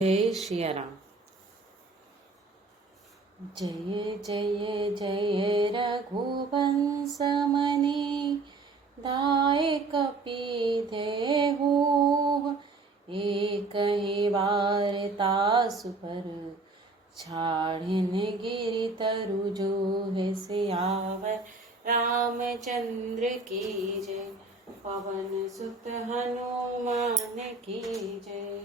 जय श्री राम। जय जय जय रघुवंश मणि दाय कपि देहु। एक ही वारता सुपर छाड़िन गिरि तरु जो है सियावर रामचंद्र की जय। पवन सुत हनुमान की जय।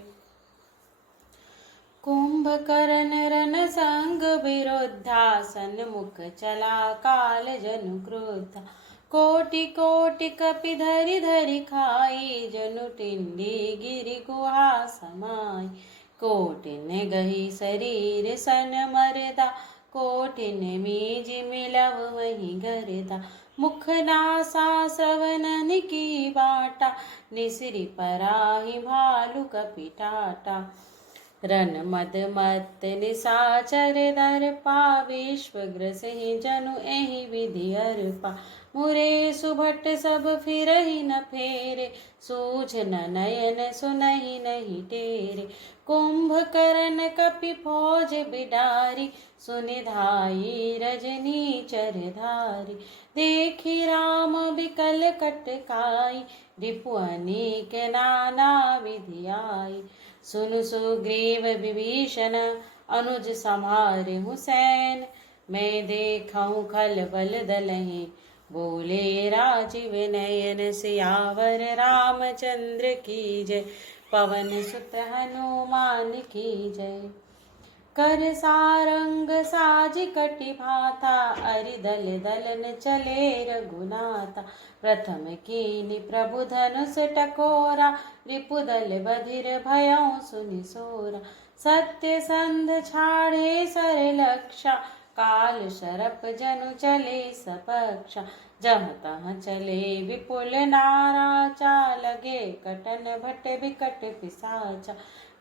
कुंभकर्ण रन संग विरोधा सन्मुख चला काल जनु क्रोधा। कोटि कोटि कपि धरि धरि खाई जनु टिंडी गिरि गुहा समाई। कोटिन गही शरीर सन मरदा कोटिन मीज मिलव वही गरदा। मुख नासा श्रवणन की बाटा निसरि पराहि भालु कपि टाटा। रन मद मत निसाचर दर्पा विश्वग्रसहि जनु एहि विधि अर्पा। मुरे सुभट सब फिरहि न फेरे सूझ न नयन सुनहि नहीं टेरे। कुंभकर्ण कपि फौज बिडारी सुनि धाई रजनी चरधारी। देखि राम बिकल कटकाई रिपु अनेक नाना विधि आई। सुनु सुग्रीव विभीषण अनुज संहारहु सैन। मैं देखऊँ खल बल दलहि बोले राजीव नयन। सियावर रामचंद्र की जय। पवन सुत हनुमान की जय। कर सारंग साज कटि भाता अरि दल दलन चले रघुनाथा। प्रथम कीनि प्रभु धनुष टकोरा रिपुदल बधिर भयउ सुनि सोरा। सत्य संध छाड़े सर लक्षा काल शरप जनु चले सपक्षा। जहाँ तहाँ चले विपुल नारा चालगे कटन भट बिकट पिसाचा।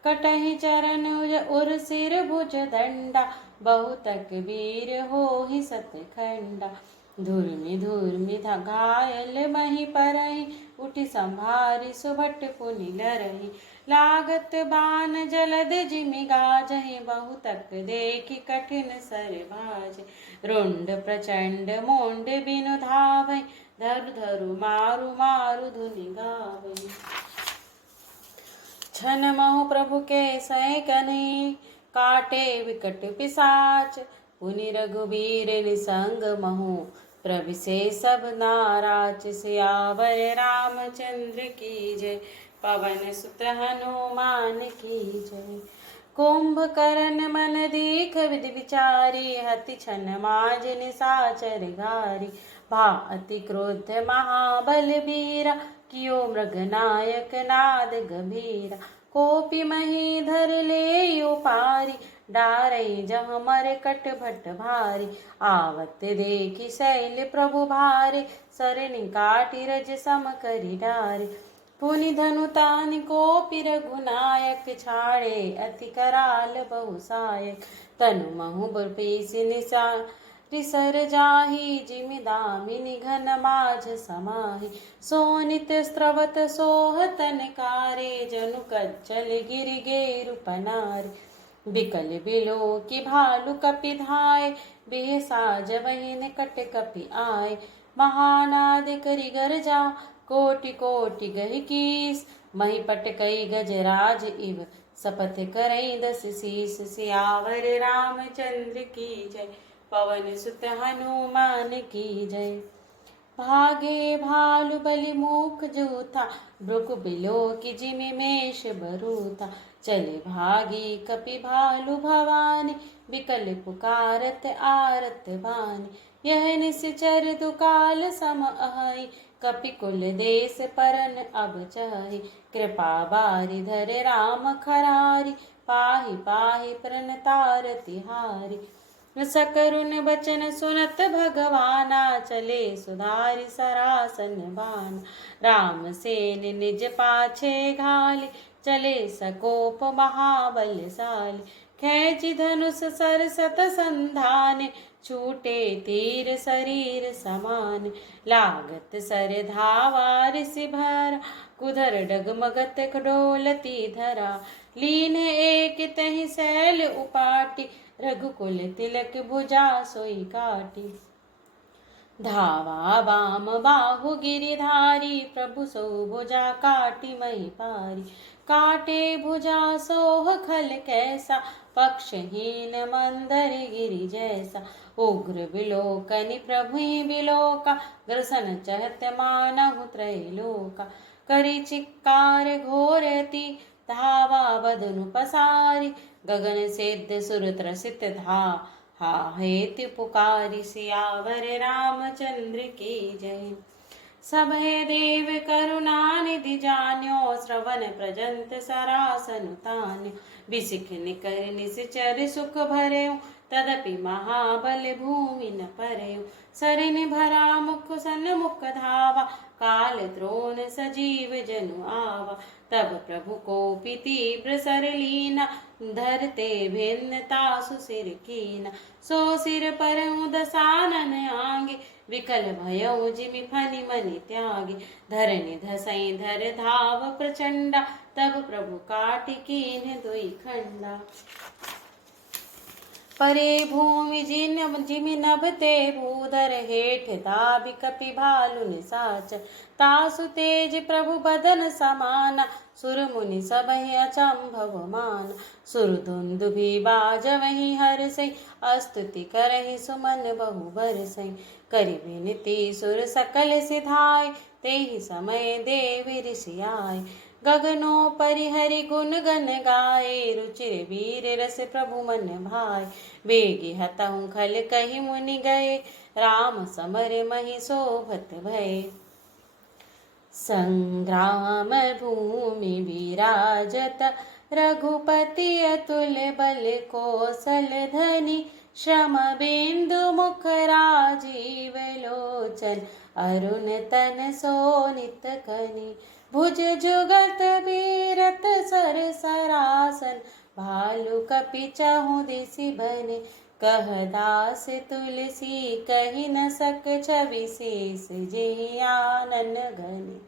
कटहि चरण उर सिर भुज दंडा बहुतक वीर होहि सतखंडा। धुर्मि घायल मही परहि उठि संभारि सुभट पुनि लरहि। लागत बान जलद जिमि गाजहि बहुतक देखि कठिन सर भाजहि। रुंड प्रचंड मोंड बिनु धावहि धरु धरु मारु मारु धुनि गावहि। छन महु प्रभु के सै कन्हि काटे विकट पिसाच। पुनि रघुबीर निसंग महु प्रविसे सब नाराज। सियावर रामचंद्र की जय। पवन सुत हनुमान की जय। कुंभकर्ण मन दीख विधि विचारी हति छन माज निसाचर घारी। भा अति क्रोध महाबल बीरा कियो मृगनायक नाद गंभीरा। कोपि मही धर लेयो पारी डारई जहाँ मर कट भट भारी। आवत देखि शैल प्रभु भारे सरनि काटि रज सम करि डारे। पुनि धनु तानि कोपि रघुनायक छाड़े अति कराल बहु सायक। तनु महु बरपीसि निसा रिसर जाहि जिमि दामिनि घन माझ समाहि। सोनित स्त्रवत सोहतन कारे जनु कच्चल गिरि गेरु पनारि। बिकल बिलो की भालु कपि धाय बेसा जवहि निकट कपि आय। महानाद करि गरजा कोटि कोटि गहि कीस। मही पटकई गजराज इव सपथ करई दस शीस। सियावर रामचंद्र की जय। पवन सुत हनुमान की जय। भागे भालु बलि मुख जूथा भृगु बिलो की जिमि मेष बरूथा। चले भागी कपि भालु भवानी बिकल पुकारत आरत बानी। यह निश्चर दुकाल सम अहि कपि कुल देश परन अब चाहि। कृपा बारि धर राम खरारी पाहि पाहि प्रणतार तिहारी। सकरुन बचन सुनत भगवाना चले सुधारि सरासन बाना। राम सेन निज पाछे घाली चले सकोप महाबलशाली। खैंचि धनुष सरसत संधान छूटे तीर शरीर समान। लागत सर धावा ऋषि भरा कुधर डगमगत डोलती धरा। लीन एक तहि सैल उपाटी, रघुकुल तिलक भुजा सोई काटी। धावा वाम बाहु गिरिधारी, प्रभु सो भुजा काटी मही पारी। काटे भुजा सोह खल कैसा, पक्षहीन मंदर गिरि जैसा। उग्र विलोकनि प्रभु बिलोका, ग्रसन चहत मानहु त्रैलोका। करि चिक्कार घोर अति, धावा बदनु पसारी। गगन सिद्ध सुर त्रसित धा, हा हेति पुकारी। सियावर रामचंद्र की जय। सब हे देव करुणा निधि जान्यो, श्रवण प्रजंत सरासन तान्यो। बिसिख निकर निश्चर सुख भरेऊ, तदपि महाबल भूमि न परेऊ। सरिन भरा मुख सन्मुख धावा, काल द्रोण सजीव जनु आवा। तब प्रभु कोपि तीव्र सर लीना, धरते भिन्न तासु सिर कीना। सो सिर परऊ दसानन आगे, विकल भयऊ जिमि फनि मनि त्यागे। धरनि धसई धर धाव प्रचंडा, तब प्रभु काटि कीन्ह दुई खंडा। परे भूमि जिमि नभते भूधर, हेठ दाबि कपि भालु निसाचर। तासु तेज प्रभु बदन समाना, सुर मुनि सबहि अचंभव माना। सुरदुंदुभि बाजवहि हर्षै, स्तुति करहि सुमन बहु बरसै। करि विनति सुर सकल सिधाय, तेहि समय देव ऋषि आए। गगनों परि हरि गुण गन गाए, रुचिर वीर रस प्रभु मन भाए। बेगी हतहु खल कहि मुनि गए, राम समर महि शोभत भय। संग्राम भूमि विराजत, रघुपति अतुल बल कौशल धनि। श्रम बिंदु मुख राजीव लोचन, अरुण तन सोनित कनि। भुज जुगत बीरत सर सरासन, भालु कपि चहु दिसि बने। कह दास तुलसी कहि न सक, छवि शेष जेहि आनन घने।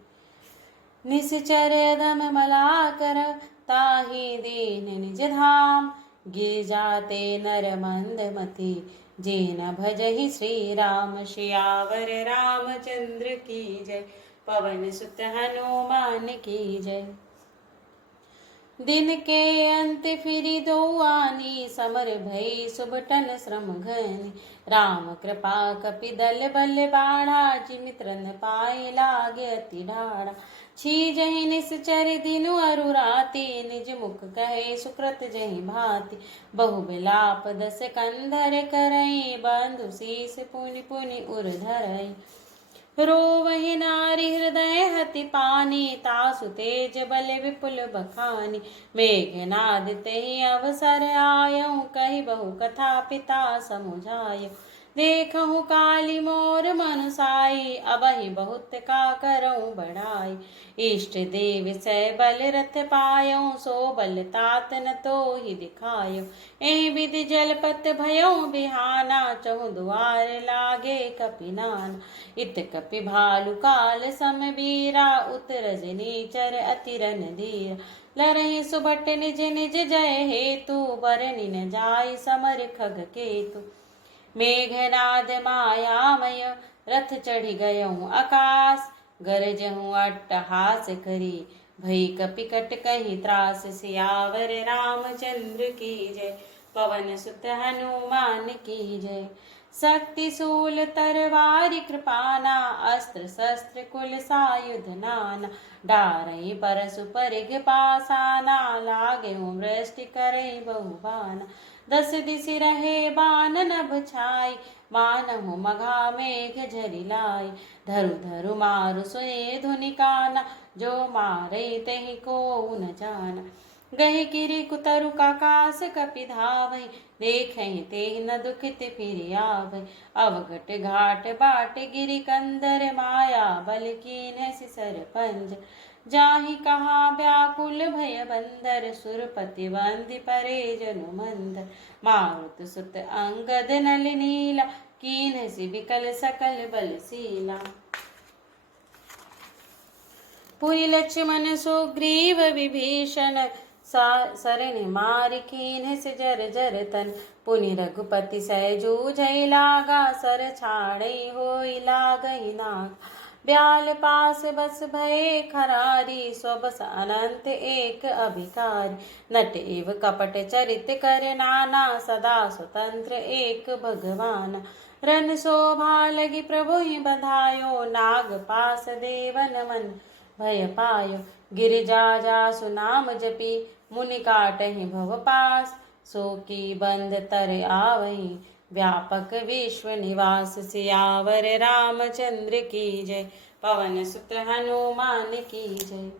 निश्चर दम मला कर, ताहि दीन निज धाम। गिर जाते नर मंद मति, जे न भजहि श्री राम। सियावर रामचंद्र की जय। पवन सुत हनुमान की जय। दिन के अंत फिरि दो आनी, समर भई सुबटन श्रम घनी। राम कृपा कपि दल बल बाढ़ा, जिमि त्रन पाई लागे अति ढाढ़ा। छीजहि निश्चर दिनु अरु राति, निज मुख कहे सुकृत जहि भांति। बहु बिलाप दस कंधर करई, बंधु शीस पुनि पुनि उर धरई। रोवहि नारी हृदय हति पानी, तासु तेज बल विपुल बखानी। मेघनाद तेहि अवसर आयऊ, कहि बहु कथा पिता समुझायऊ। देखहु काली मोर मन साई, अबहि बहुत का करऊँ बढ़ाई। इष्ट देव सै बल रथ पायऊ, सो बल तात न तोहि दिखायऊ। एहि विधि जलपत भयऊ बिहाना, चहु दुआर लागे कपि नाना। इत कपि भालु काल सम बीरा, उत रजनी चर अति रन धीरा। लरहि सुभट निज निज जय हेतु, बरनि न जाय समर खग केतु। मेघनाद मायामय, रथ चढ़ि गयऊँ आकाश। गरजहूँ अट्टहास करी, भई कपि कट कहि त्रास। सियावर रामचंद्र की जय। पवन सुत हनुमान की जय। शक्ति शूल तरवारी कृपाना, अस्त्र शस्त्र कुल सायुध नाना। डारई परशु परिघ पासाना, लागेहूँ वृष्टि करई बहुबाना। दस दिसि रहे बान नभ छाई, मानहु मघा मेघ झरि लाई। धरु धरु मारु सुने धुनि काना, जो मारई तेहि कोउ न जाना। गहि गिरि कुतरु काकास कपि धावै, देखहि तेहि न दुखित फिरि आवै। अवघट घाट बाट गिरि कंदर, माया बल कीन्ह सिसर पंज। जाहि कहा व्याकुल भय बंदर, सुरपति वंदि परे जनु मंदर। मारुत सुत अंगद नल नीला, कीन्ह सि बिकल सकल बलशीला। पुरि लक्ष्मण सुग्रीव विभीषण, सरन मारि कीन्ह से जर जर तन। पुनि रघुपति सै जूझई लागा, सर छाड़ई होई लागई नाग। ब्याल पास बस भये खरारी, स्वबस अनंत एक अभिकारी। नट एव कपट चरित कर नाना, सदा स्वतंत्र एक भगवान। रन शोभा लगी प्रभु ही बधायो, नाग पास देवन मन भय पायो। गिरिजा जासु नाम जपी, मुनि काटहि भव पास। सो की बंद तर आवही, व्यापक विश्व निवास। सियावर रामचंद्र की जय, पवन सुत हनुमान की जय।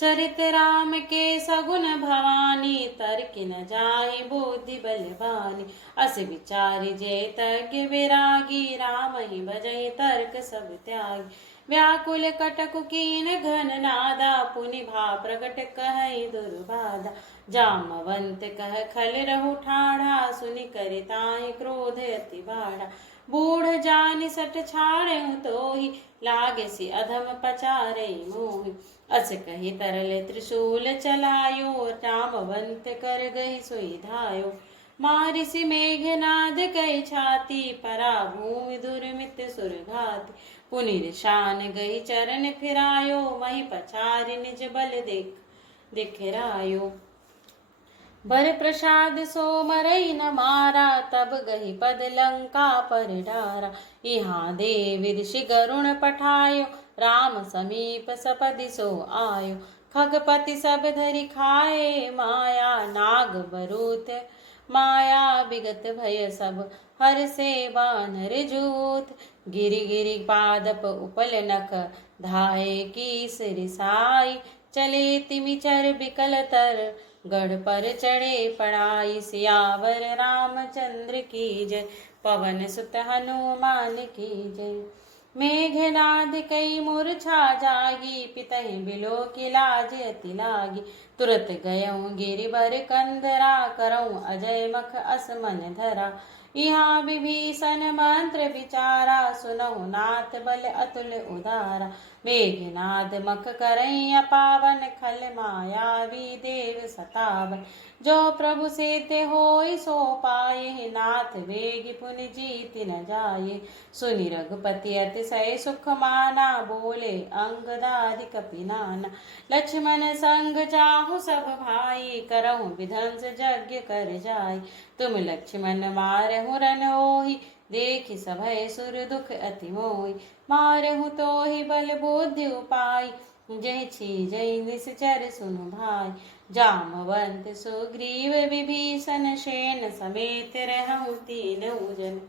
चरित राम के सगुन भवानी, तर्क न जाहि बुद्धि बलवानी। अस विचारि जेतज्ञ विरागी, राम ही भजई तर्क सब त्यागी। व्याकुल कटकु कीन घन नादा, पुनि भा प्रगट कहई दुर्बाधा। जामवंत कह खल रहु ठाढ़ा, सुनि करि ताहि क्रोध अति बाढ़ा। बूढ़ जानि सट छाड़हु तोहि, लागे सि अधम पचारई मोहि। अस कहि तरल त्रिशूल चलायो, जामवंत कर गहि सोई धायो। मारिसि मेघनाद कहि छाती, परा भूमि दुर्मित सुरघाति। पुनि निशान गहि चरण फिरायो, महि पछारि निज बल दिखरायो। बर प्रसाद सो मरई न मारा, तब गहि पद लंका पर डारा। यहाँ देव ऋषि गरुण पठायो, राम समीप सपदि सो आयो। खगपति सब धरि खाए माया, नाग बरूथ माया विगत भय सब। हर से बानर जूथ, गिरि गिरि पादप उपल नख। धाये की सिरसाई, चले तिमि चर बिकल तर। गढ़ पर चढ़े पड़ाई, सियावर रामचंद्र की जय, पवन सुत हनुमान की जय। मेघनाद कई मूर्छा जागी, पितहि बिलो की लाज अति लागी। तुरत गयऊँ गिरिबर कंदरा, करऊँ अजय मख अस मन धरा। यहाँ विभीषण मंत्र विचारा, सुनहु नाथ बल अतुल उदारा। मेघनाद मख करई अपावन, खल मायावी देव सतावन। जो प्रभु से ते होई सो पाए, नाथ वेगी पुनि जीति न जाए। सुनि रघुपति अतिशय सुख माना, बोले अंगदादि कपि नाना। लक्ष्मण संग जाहु सब भाई, करहु विधंस यज्ञ कर जाय। तुम लक्ष्मण मारहु रन होहि, देखि सभय सुर दुख अति मोहि। मारहु तोहि बल बुद्धि उपाय, जय छीजहि निश्चर सुनु भाई। जामवंत सुग्रीव विभीषण, सेन समेत रहउँ तीनऊ जन।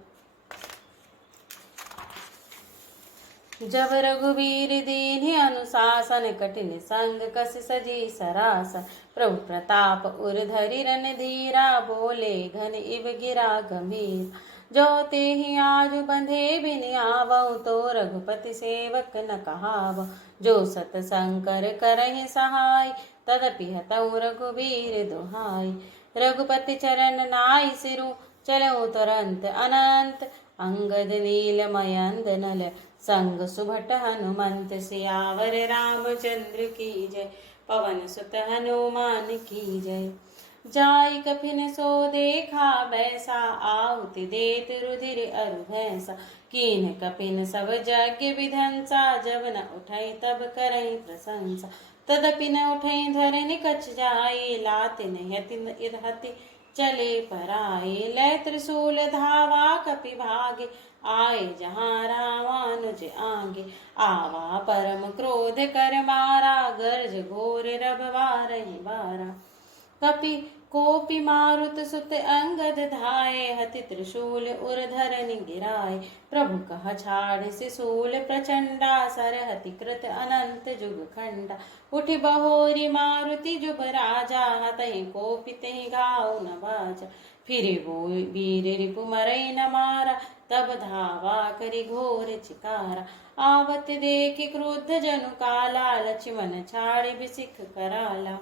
जब रघुवीर दीन्हि अनुशासन, कठिन संग कस सजी सरासन। प्रभु प्रताप उर धरि रन धीरा, बोले घन इव गिरा गंभीर। जो तेहि आज बंधे बिन आवऊँ, तो रघुपति सेवक न कहावऊँ। जो सत शंकर करहि सहाय, तदपि हतऊँ रघुवीर दुहाई। रघुपति चरण नाई सिरु, चलऊँ तुरंत अनंत। अंगद नील मयंद नल, संग सुभट हनुमंत। सियावर रामचंद्र की जय, पवन सुत हनुमान की जय। जाय कफिन सो देखा बैसा, आहुति देत रुधिर अरु भैंसा। कीन्ह कपिन सब यज्ञ विधंसा, जब न उठई तब करई प्रशंसा। तदपि न उठई धरनि कछ जाई, लाते नहीं हति चले पराए। लय त्रिशूल धावा कपि भागे, आए जहाँ रामानुज आगे। आवा परम क्रोध कर मारा, गर्ज घोर रबवारहि बारा। कपि कोपि मारुत सुत अंगद धाये, हति त्रिशूल उर धरनि गिराए। प्रभु कह छाड़ सिसूल प्रचंडा, सरहति कृत अनंत जुग खंडा। उठि बहोरी मारुति जुब राजा, हतहि कोपि तहि घाव न बाजा। फिरि वो वीर रिपु मरई न मारा, तब धावा करि घोर चिकारा। आवत देखि क्रुद्ध जनु काला, लक्ष्मण छाड़ि बिसिख कराला।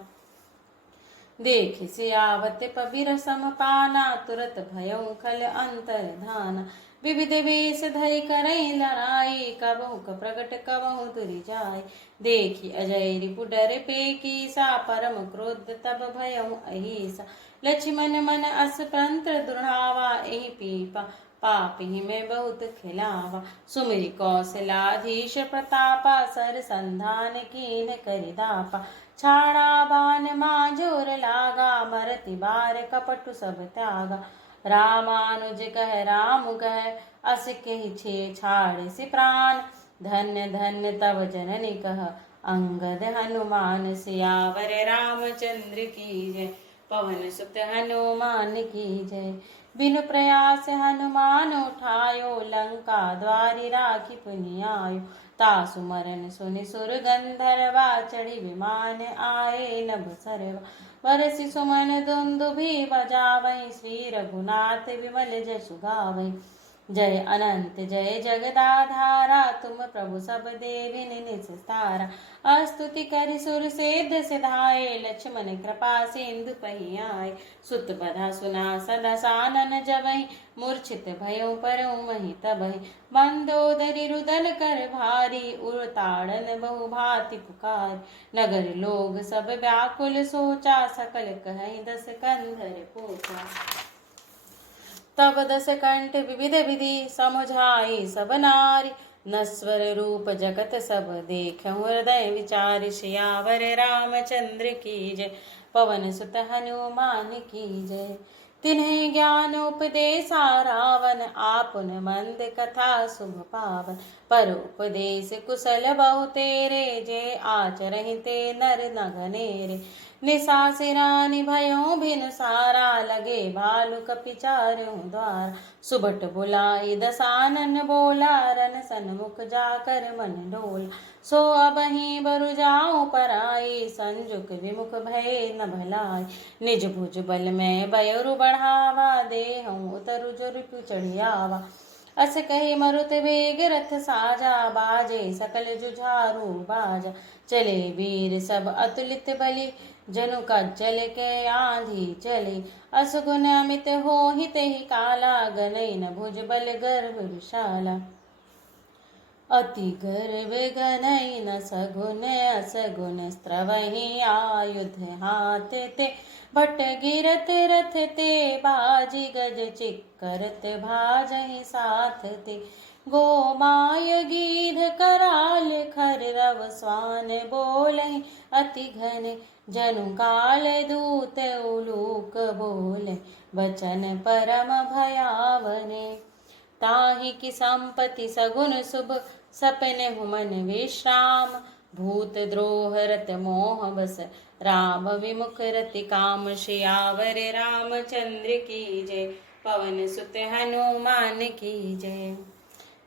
देखि सियावत पबिर समपाना, तुरत भयउ खल अंतर धाना। विविध वेश धरि करई लड़ाई, कबहु क प्रगट कबहु तुरी जाय। देखी अजय रिपु डर पेकी सा, परम क्रोध तब भयउ अहिसा। लक्ष्मण मन अस प्रंत्र दृढ़ावा, एहि पीपा पापी में बहुत खिलावा। सुमिरि कौशलाधीश प्रतापा, सर संधान कीन करिदापा। छाड़ा बान मांजोर लागा, मरति बार कपटु सब त्यागा। रामानुज कह राम कह, अस कहि छे छाड़ सि प्राण। धन्य धन्य तव जननी कह, अंगद हनुमान। सियावर रामचंद्र की जय, पवन सुत हनुमान की जय। बिनु प्रयास हनुमान उठायो, लंका द्वारि राखी पुनि आयो। तासु मरन सुनि सुर गंधर्वा, चढ़ी विमान आए नभ सरवा। बरसि सुमन दुंदुभि बजावै, श्री रघुनाथ विमल जसु गावै। जय अनंत जय जगदाधारा, तुम प्रभु सब देविन निस्तारा। स्तुति करि सुर सेध सिधाए, लक्ष्मण कृपा सिंधु पहियाए। सुत बधा सुना सदा सानन जबहि, मूर्छित भयउ परउ महि तबहि। मंदोदरी रुदन कर भारी, उड़ताड़न बहु भांति पुकार। नगर लोग सब व्याकुल सोचा, सकल कहई दस कंधर पोचा। तब दस कंठ विविध विधि, समुझाई सब नारी। नस्वर रूप जगत सब देखहु, हृदय विचार। सियावर रामचंद्र की जय, पवन सुत हनुमान की जय। तिन्हि ज्ञान उपदेशा रावण, आपुन मंद कथा शुभ पावन। पर उपदेश कुशल बहु तेरे, जे आचरहि ते नर नगनेरे। निशा सिरानी भयों भिन सारा, लगे भालु कपि चारहु द्वार। सुबट बुलाई दसानन बोला, रन सन्मुख जाकर मन डोला। सो अबहि बरु जाऊं पराई, संजुक विमुख भय न भलाई। निज भुज बल में बयरु बढ़ावा, देहऊँ उतरु जो रिपु चढ़ियावा। अस कही मरुत वेग रथ साजा, बाजे सकल जुझारू बाजा। चले वीर सब अतुलित बलि, जनु का जल के आंधी चले। अस गुण अमित होहि तेहि काला, गनई न भुज बल गर्भ विशाला। अति गर्भ गनई न सगुन, असगुन स्त्रवहि आयुध हाथ ते। भट गिरत रथ ते, बाजी गज चिक्करत भाजहि साथ ते। गोमाय गीध कराल खर रव, स्वान बोलहि अति घन। जनु काल दूत उलूक बोले, बचन परम भयावने। ताहि की संपत्ति सगुन शुभ, सपने हुमन विश्राम। भूत द्रोह रत मोह बस, राम विमुख रति काम। सियावर रामचंद्र की जय, पवन सुत हनुमान की जय।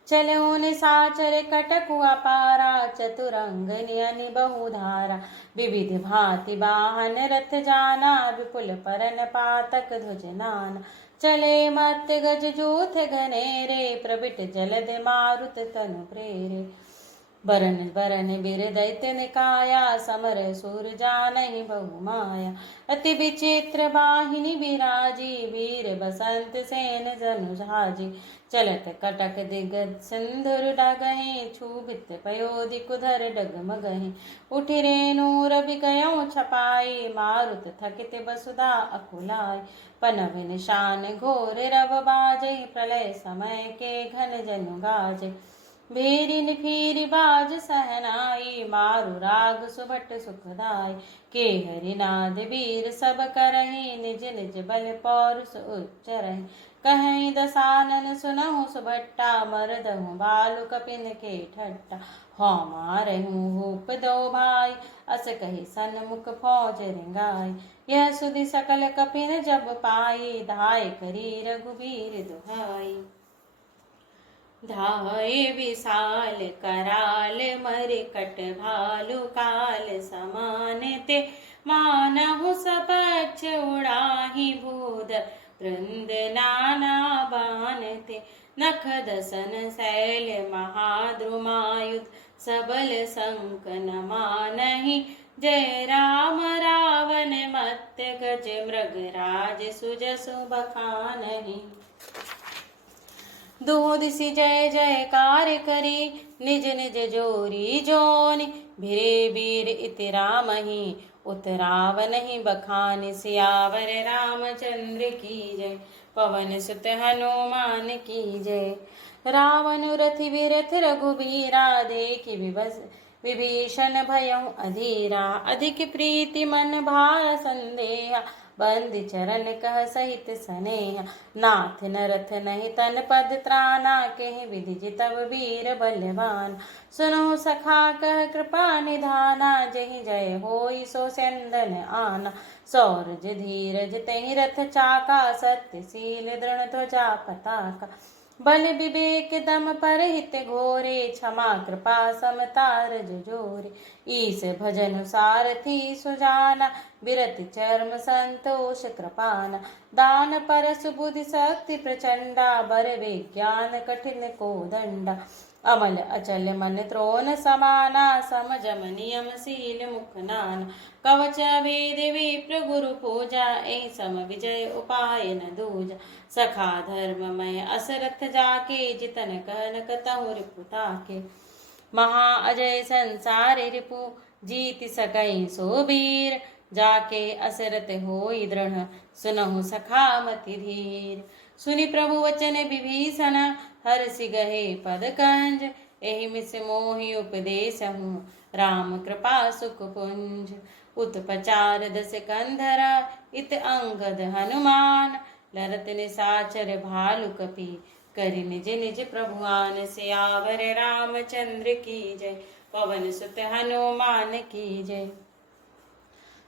चलऊ निशाचर कटकु अपारा, चतुरंग नियनि बहुधारा। विविध भांति वाहन रथ जाना, विपुल परन पातक ध्वज नाना। चले मर्त्य गज जूथ घनेरे, प्रबिट जलद मारुत तनु प्रेरे। बरन बरन बिर दैत्य निकाया, समर सुर जानहि बहु माया। अति विचित्र वाहिनी बिराजी, वीर बसंत सेन जनु झाजी। चलत कटक दिग्गज सिंधुर डगहि, क्षुभित पयोधि कुधर डगमगहि। उठि रेणु रवि गयों छपाई, मारुत थकित वसुधा अकुलाई। पनव निशान घोर रव बाजहि, प्रलय समय के घन जनु गाजहि। भेरी फिरी बाज सहनाई, मारु राग सुभट सुखदाई। के हरिनाद वीर सब करहि, निज निज बल पौरुष उच्चरहि। कहीं दसानन सुनहु सुभट्टा, मरदहु बालु कपिन के ठट्टा। हौ मारहु हूप दो भाई, अस कहि सन्मुख फौज रिंगाई। यह सुधि सकल कपिन जब पाई, धाय करी रघुबीर दुहाई। धाये विशाल कराल, मरकट भालु काल समान ते। मानहु सपक्ष उड़ाहि भूद, वृंद नाना बान ते। नख दसन शैल महाद्रुमायुध, सबल संकन मानहि। जय राम रावण मत्स्य गज, मृगराज सुजसु बखानहि। दुह दिसि जय जयकार करी निज निज जोरी जोनि भिरे वीर इति रामहि उतरावनहि बखानि सियावर रामचंद्र की जय पवन सुत हनुमान की जय। रावण रथि विरथ रघुबीरा देखि विभीषण भयउ अधीरा अधिक प्रीति मन भार संदेहा बंदी चरण कह सहित सनेहा नाथ नरथ नहीं तन पद त्राना कहि विधि जितव वीर बलवान सुनो सखा कह कृपा निधाना जहि जय होई सो सेंदन आना सौरज धीरज तहि रथ चाका सत्यशील दृढ़ ध्वजा पताका बल विवेक दम पर हित घोरे क्षमा कृपा समतारज जोरे ईस भजन सारथी सुजाना विरति चर्म संतोष कृपाना दान परस बुद्धि शक्ति प्रचंडा बर विज्ञान कठिन को दंडा अमल अचल मन त्रोन समाना समजम नियम शील मुख नाना कवच वेद विप्र गुरु पूजा ए सम विजय उपाय न दूजा सखा धर्ममय असरथ जाके जितन कहन कतहु रिपुता के महा अजय संसार रिपु जीत सकई सो वीर जाके असरत होई दृढ़ सुनहु सखा मति धीर सुनि प्रभु वचन विभीषण हर्षि गहे पद कंज एहि मिस मोहि उपदेशहु राम कृपा सुख पुंज उत्पचार दस कंधर इत अंगद हनुमान लरत निसाचर भालु कपि करि निज निज प्रभुआन सियावर रामचंद्र की जय पवन सुत हनुमान की जय।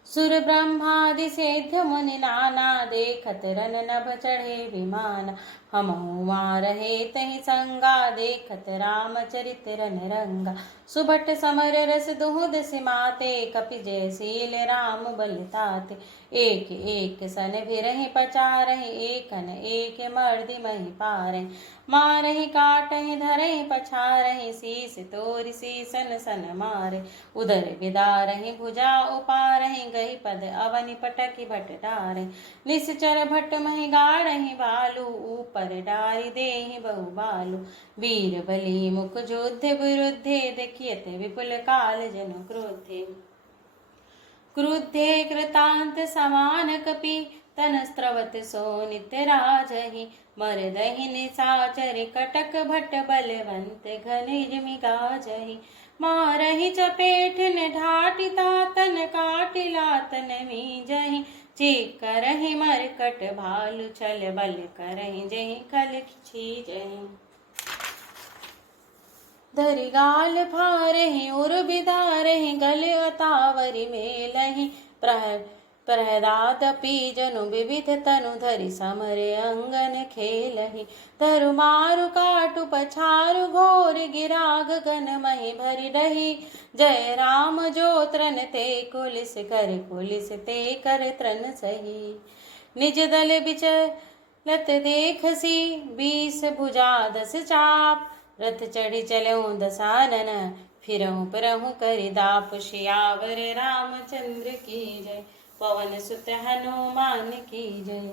सुर ब्रह्मादि सिद्ध मुनि नाना देखत रन नभ चढ़े विमान हमहु वहाँ रहे तहि संगा देखत रामचरित रन रंगा सुभट समर रस दुहुद सिमाते कपि जयशील राम बलताते एक एक सन भिरहि पचारहि एकन एक मर्दि महि पारहि मारहि काटहि धरहि पछारहि शीस तोरि शीसन सन मारे उदर विदारहि भुजा उपारहि गही पद अवनि पटकि भट डारहि निश्चर भट महि गाड़हि बालू ऊपर डारि देहि बहु बालू वीर बली मुख युद्ध विरुद्धे देखियत विपुल काल जन क्रोधे क्रुद्धे कृतांत समान कपि तन स्त्रवत सो नित्य राजहि मरदहि निसाचर कटक भट बलवंत घनिजमि गाजहि मारहि चपेट न ढाटि तातन काटि लातन मीजहि चीक करहि मरकट भालु छल बल करहि जहि खल छीजहि धरि गाल फारहि उर बिदारहि गल अतावरि मेलहि प्रहदादपि जनु विविध तनु धरि समरे अंगन खेलहि धरु मारु काटु पछारु घोर गिरा गगन महि भरि डहि जय राम जो त्रन ते कुलिस ते कर त्रन सही निज दल बिचलत देखसी 20 भुजा 10 चाप रथ चढ़ी चलऊँ दसानन फिरहूँ परहूँ करि दाप सियावर रामचंद्र की जय पवन सुत हनुमान की जय।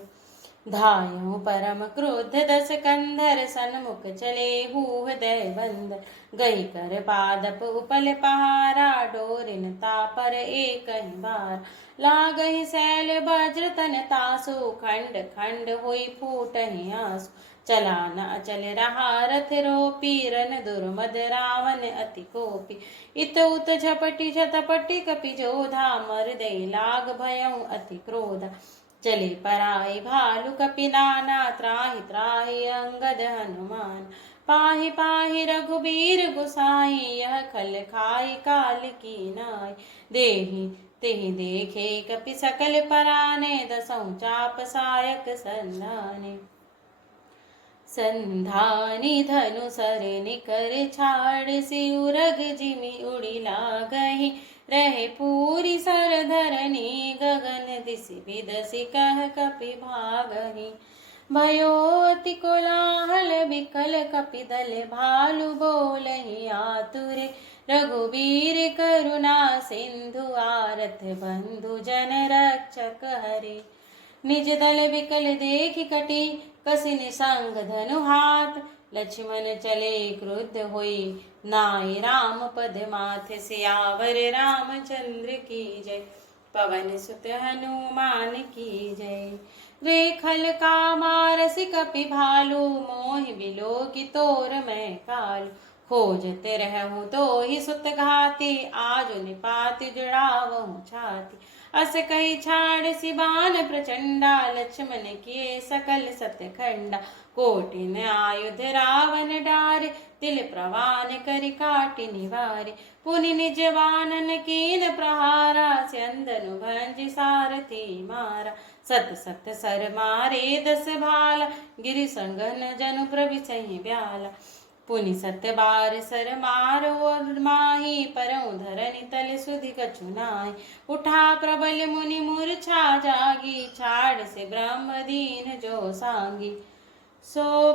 धायु परम क्रोध 10 कंधर सन्मुख चले हृदय बंद गई कर पादप उपल पहारा डोरिन तापर एक बार लागहि शैल वज्र तन तासु खंड खंड हुई फूटहि आंसू चला न अचल रहा रथ रोपी रन दुर्मद रावण अति कोपी इत उत झपटी झतपटी कपि जोधा मर दई लाग भयउ अति क्रोधा चले पराई भालु कपि नाना त्राहि त्राहि अंगद हनुमान पाहि पाहि रघुबीर गुसाई यह खल खाई काल की नाई देहि तेहि देखे कपि सकल पराने दसहु चाप सायक संधाने संधानी धनु सर निकर छाड़ सिउरग जिमि उड़ी लागहि रहे पूरी सर धरनी गगन दिसि विदसि कह कपि भागहि भयो अति कोलाहल विकल कपि दल भालु बोलहि आतुर रघुबीर करुणा सिंधु आरथ बंधु जन रक्षक हरे निज दल विकल देख कटी कसिन संग धनु हाथ लक्ष्मण चले क्रुद्ध होई, नाई राम पद माथे। सियावर रामचंद्र की जय, पवन सुत हनुमान की जय। रेखल का मारसी कपि भालू, मोहि बिलो की तोर मैं कालू। खोजते रहूं तो ही सुत घाती, आज निपाति जुड़ावहूं छाती। अस कही छाड़ सिबान प्रचंडा, लक्ष्मण किए सकल सतखंडा। कोटिन आयुध रावण डारे, तिल प्रवान करि काटि निवारे। पुनि निज वानन कीन प्रहारा, स्यंदनु भंजि सारथी मारा। सत सत सर मारे 10 भाला, गिरि संगन जनु प्रविशहि ब्याला। पुनि 7 बार सर मारो माही, परऊ धरनि तल सुधि कछु नाहि। उठा प्रबल मुनि मूर्छा जागी, छाड़ से ब्रह्म दीन जो सांगी। सो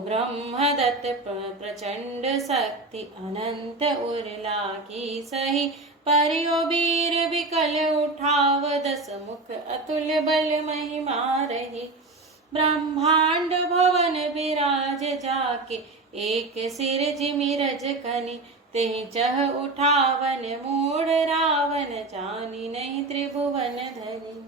ब्रह्मदत्त प्रचंड शक्ति, अनंत उरला की सही। परियो वीर विकल उठाव, 10 मुख अतुल्य बल महिमा रही। ब्रह्मांड भवन विराज जाके, एक सिर जिमि रज कनि। तेहि चह उठावन मूढ़ रावण, जानी नहीं त्रिभुवन धनी।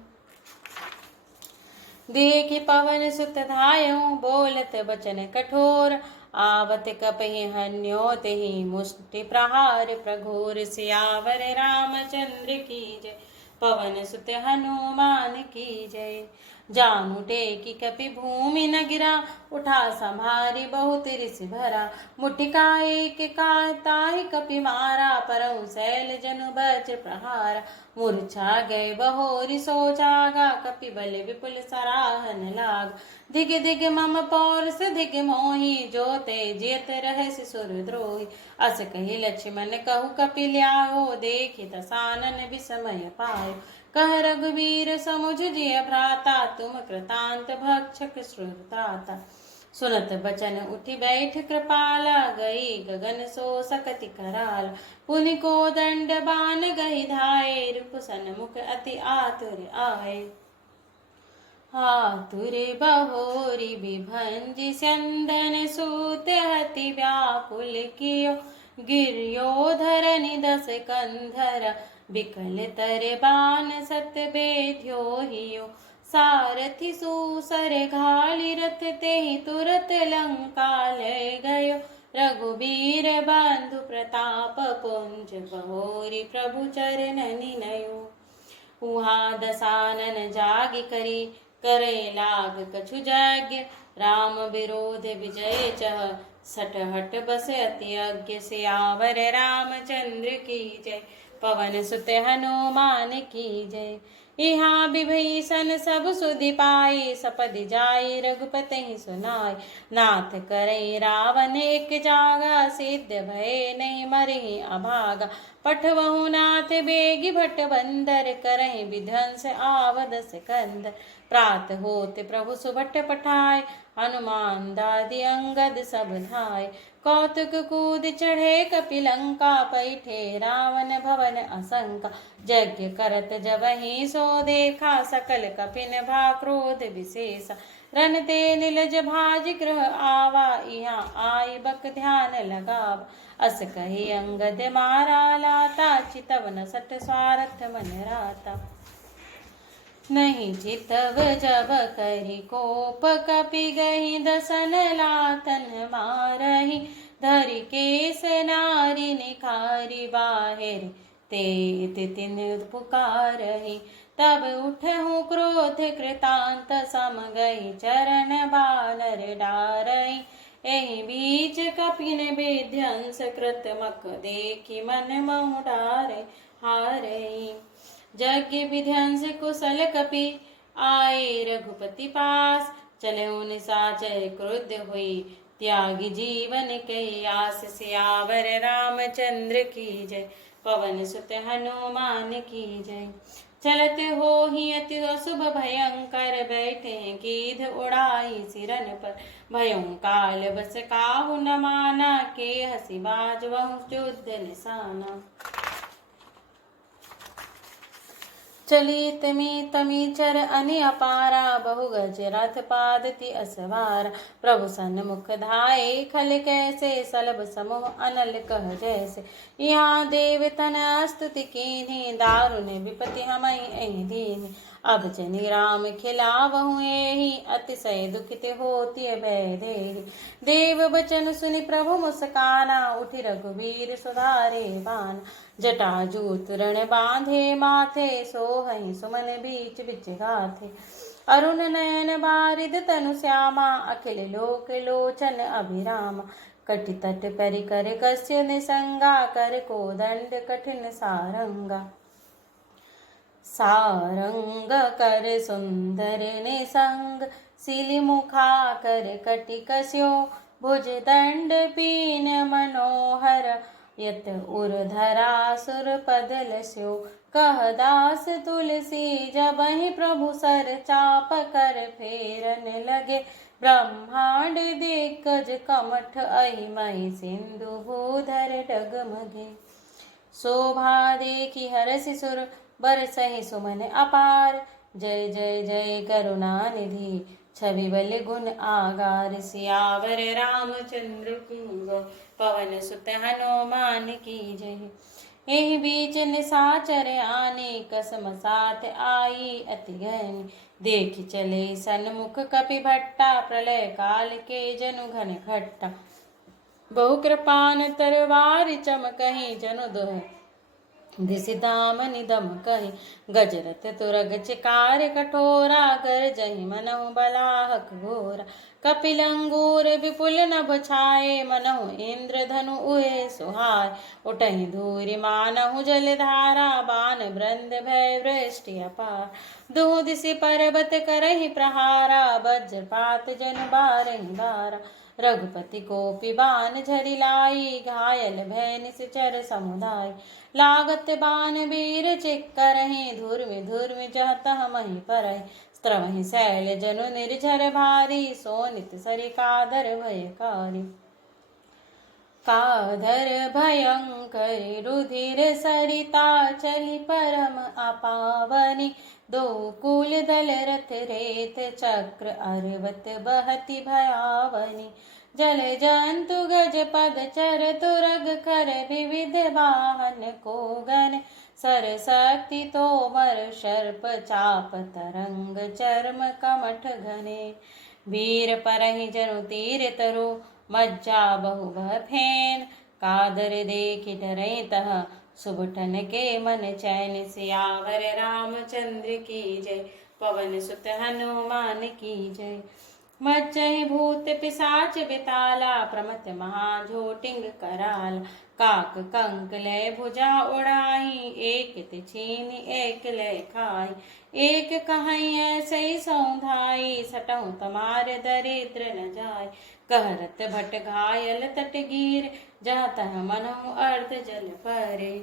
देखि पवन सुत धायउ, बोलत बचन कठोर। आवत कपहि हन्यो, तेहि मुष्टि प्रहार प्रघोर। सियावर रामचंद्र की जय, पवन सुत हनुमान की जय। जानु टेकी कपि भूमि न गिरा, उठा संभारी बहुत रिसि भरा। मुठिका एक का ताहि कपि मारा, परऊ शैल जनु बज्र प्रहारा। मूर्छा गए बहोरि सो जागा, कपि बल विपुल सराहन लाग। धिग धिग मम पौरस धिग मोहि, जो ते जियत रहसि सुरद्रोही। अस कहि लक्ष्मण कहु कपि ल्याओ, देखि दसानन विस्मय पायो। कह रघुवीर समुझ जिय भ्राता, तुम कृतांत भक्षक श्रुताता। सुनत बचन उठि बैठ कृपाला, गई गगन सो सकति कराल। पुनि को दंड बान गहि धाये, रिपु सन्मुख अति आतुर आए। आतुर बहोरि बिभंजि, स्यंदन सूत अति व्याकुल कियो। गिर्यो धरनि 10 कंधर, बिकल तर बान सत बेध्यो हियो। सारथि सूसर घालि रथ, तेहि तुरत लंका लय गयो। रघुबीर बंधु प्रताप पुंज, बहोरि प्रभु चरणनि नयो। उहाँ दसानन जागि करी, करे लाग कछु यज्ञ। राम विरोध विजय चह, सटहट बस अति अज्ञ। सियावर रामचंद्र की जय, पवन सुत हनुमान की जय। यहाँ विभीषण सब सुधि पाई, सपदि जाई रघुपति सुनाई। नाथ करई रावण एक जागा, सिद्ध भय नहीं मरहि अभागा। पठवहु नाथ बेगी भट बंदर, करहि विध्वंस आवद सिकंदर। प्रात होत प्रभु सुभट पठाय, हनुमान दादि अंगद सब धाय। कौतुक कूद चढ़े कपिलंका, पैठे रावण भवन असंका। यज्ञ करत जबहि सो देखा, सकल कपिन भा क्रोध विशेषा। रन ते नीलज भाज गृह आवा, यहाँ आई बक ध्यान लगाव। अस कही अंगद मारा लाता, चितवन सट स्वार्थ मन राता। नहीं चितव जब करी कोप, कपि गही दसन लातन मारही। धरि केस नारी निखारी, बाहिर ते तिन पुकारही। तब उठहु क्रोध कृतांत, सम गई चरण बानर डारही। एहि बीच कपिन विध्वंस कृत, मक देखि मन महु डारे हारही। यज्ञ विध्वंस कुशल कपि, आए रघुपति पास। चलऊ निशाचर क्रुद्ध हुई, त्यागी जीवन के आस। सियावर रामचंद्र की जय, पवन सुत हनुमान की जय। चलत हो ही अति अशुभ भयंकर, बैठे गीध उड़ाई सिरन पर। भयों काल बस काहू न माना, के हसी बाज वहु युद्ध निशाना। चलित मी तमीचर अनि अपारा, बहु गज रथ पादति असवार। प्रभु सन्मुख धाये, खल कैसे सलभ समूह अनल कह जैसे। यहाँ देव तन स्तुति कीन्ही, दारुण विपति हमई एहि दीन्ही। अब जनि राम खिलावहु एहि, अतिशय दुखित होति भय देहि। देव बचन सुनि प्रभु मुस्काना, उठि रघुबीर सुधारे बाना। जटाजूट रण बांधे माथे, सोहहि सुमन बीच बिच गाथे। अरुण नयन बारिद तनु श्यामा, अखिल लोक लोचन अभिरामा। कटि तट परि कर कस्य निसंगा, कर कोदंड कठिन सारंगा। सारंग कर सुंदर निसंग, सिलि मुखा कर कटि कस्यो। भुज दंड पीन मनोहर, यत उर्धरा सुर पद लस्यो। कह दास तुलसी जबहि प्रभु सर, चाप कर फेरन लगे। ब्रह्मांड दिग्गज कमठ, अहि महि सिंधु भूधर डगमगे। शोभा देखि हरषि सुर, बरसहि सुमन अपार। जय जय जय करुणानिधि, छवि बल गुण आगार। सियावर रामचंद्र की जय, पवन सुत हनुमान की जय। एहि बीच निशाचर आने, कसम साथ आई अति घनी। देखि चले सन्मुख कपि भट्टा, प्रलय काल के जनु घन घट्टा। बहु कृपान तरवार चमकहि, जनु दुह दिसि दामनि दमकहि। गजरथ तुरग चिकार कठोरा, गरजहि मनहु बलाहक घोरा। कपिलंगूर विपुल नभ छाये, मनहु इंद्र धनु उए सुहाय। उठहि धूरि मानहु जलधारा, बान ब्रंद भय वृष्टि अपार। दुहु दिसि पर्वत करहि प्रहारा, वज्रपात जन बारहि बारा। रघुपति कोपि बान झरि लाई, घायल भय निश्चर समुदाय। लागत बान वीर चिक्करहि, धुर्मि धुर्मि जह तह महि परहि। स्त्रवहि शैल जनु निर्झर भारी, सोनित सरि कादर भयकारी। काधर भयंकरि रुधिर सरिता, चलि परम अपावनि। दो कूल दल रथ रेत, चक्र अर्वत बहति भयावनि। जल जंतु गज पद चर, तुरग कर विविध वाहन को गन। सर शक्ति तोमर सर्प चाप, तरंग चर्म कमठ घने। वीर परहि जनु तीर तरु, मज्जा बहु बह फेन। कादर देखि डरहि तह, सुबठन के मन चैन। सियावर रामचंद्र की जय, पवन सुत हनुमान की जय। मज्जहि भूत पिशाच बिताला, प्रमथ महाझोटिंग कराल। काक कंक लय भुजा उड़ाही, एक तिछीनि एक लय खाई। एक कहीं ऐसे सौंधाई, सटहु तमार दरिद्र न जाय। कहरत भट घायल तट गिर, जहाँ तह मनहु अर्ध जल परे।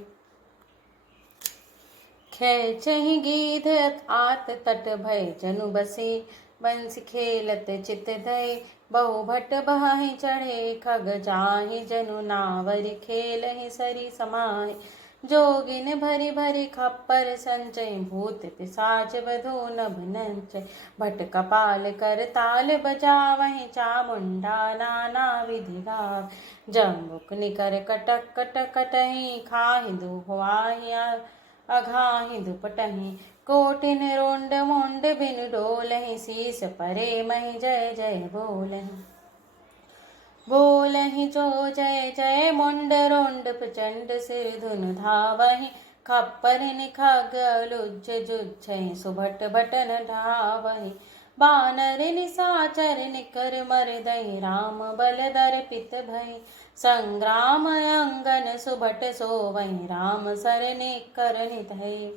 खेचहि गीध आत तट भय जनु बसे, बंसी खेलत चित दय। बहु भट बहाहि चढ़े, खग जाहि जनु नावरि खेलहि सरि समाहि। जोगिन भरि भरि खप्पर संचय, भूत पिशाच बधो नभ नंचय। भट कपाल कर ताल बजावहि, चामुंडा नाना विधि गावै। जम्बुक निकर कटक कटक कटहि, खाहि दुहुआहि अघाहि दुपटहि। कोटिन रोंड मोंड बिनु डोलहि, शीस परे महि जय जय बोलहि। बोलहि जो जय जय मुंड रोंड, प्रचंड सिर धुन धावहि। खप्पर निखग लुज्ज जुच्छहि, सुभट बटन ढावहि। बानर निशाचर निकर मरदहि, राम बल दर्पित भई। संग्राम अंगन सुभट सोवहि, राम सर निकर निधई।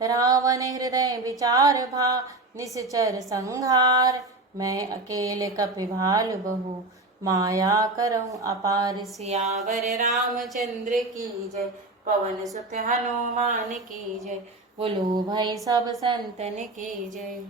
रावण हृदय विचार भा, निश्चर संहार। मैं अकेले कपि भालु बहू, माया करऊं अपार। सियावर रामचंद्र की जय, पवन सुत हनुमान की जय। बोलो भाई सब संतन की जय।